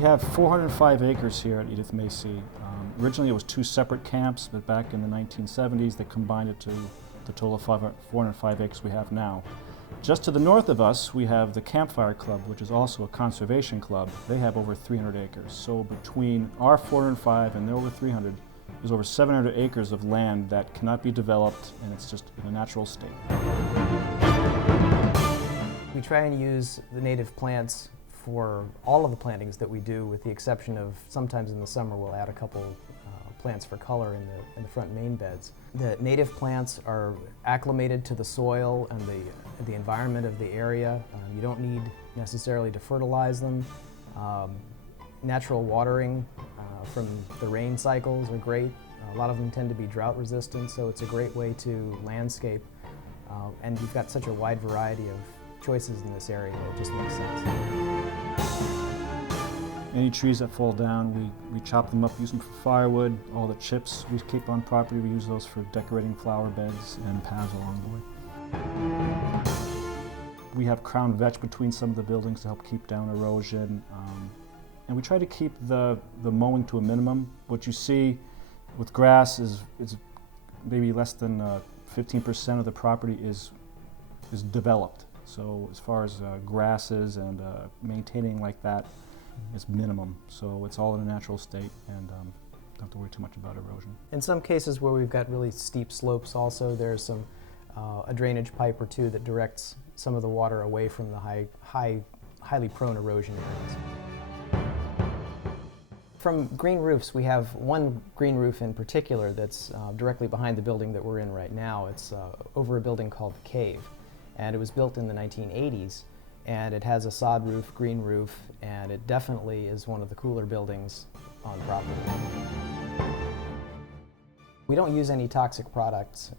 We have 405 acres here at Edith Macy. Originally it was two separate camps, but back in the 1970s they combined it to the total of 405 acres we have now. Just to the north of us we have the Campfire Club, which is also a conservation club. They have over 300 acres. So between our 405 and their over 300, there's over 700 acres of land that cannot be developed, and it's just in a natural state. We try and use the native plants for all of the plantings that we do, with the exception of sometimes in the summer we'll add a couple plants for color in the front main beds. The native plants are acclimated to the soil and the environment of the area. You don't need necessarily to fertilize them. Natural watering from the rain cycles are great. A lot of them tend to be drought resistant, so it's a great way to landscape. And you've got such a wide variety of choices in this area that it just makes sense. Any trees that fall down, we chop them up, use them for firewood. All the chips we keep on property, we use those for decorating flower beds and paths along the way. We have crown vetch between some of the buildings to help keep down erosion. And we try to keep the mowing to a minimum. What you see with grass is maybe less than 15% of the property is developed. So as far as grasses and maintaining like that is minimum. So it's all in a natural state, and don't have to worry too much about erosion. In some cases where we've got really steep slopes also, there's some a drainage pipe or two that directs some of the water away from the highly prone erosion areas. From green roofs, we have one green roof in particular that's directly behind the building that we're in right now. It's over a building called The Cave, and it was built in the 1980s, and it has a sod roof, green roof, and it definitely is one of the cooler buildings on property. We don't use any toxic products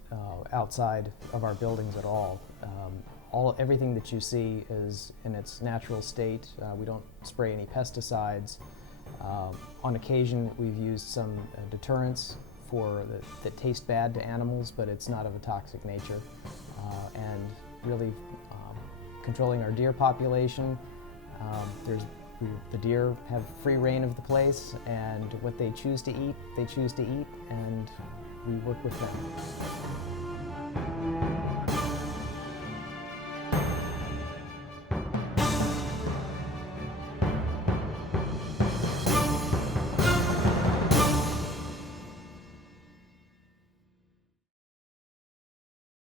outside of our buildings at all. Everything that you see is in its natural state. We don't spray any pesticides. On occasion, we've used some deterrents that taste bad to animals, but it's not of a toxic nature. And really controlling our deer population. The deer have free reign of the place, and what they choose to eat, and we work with them.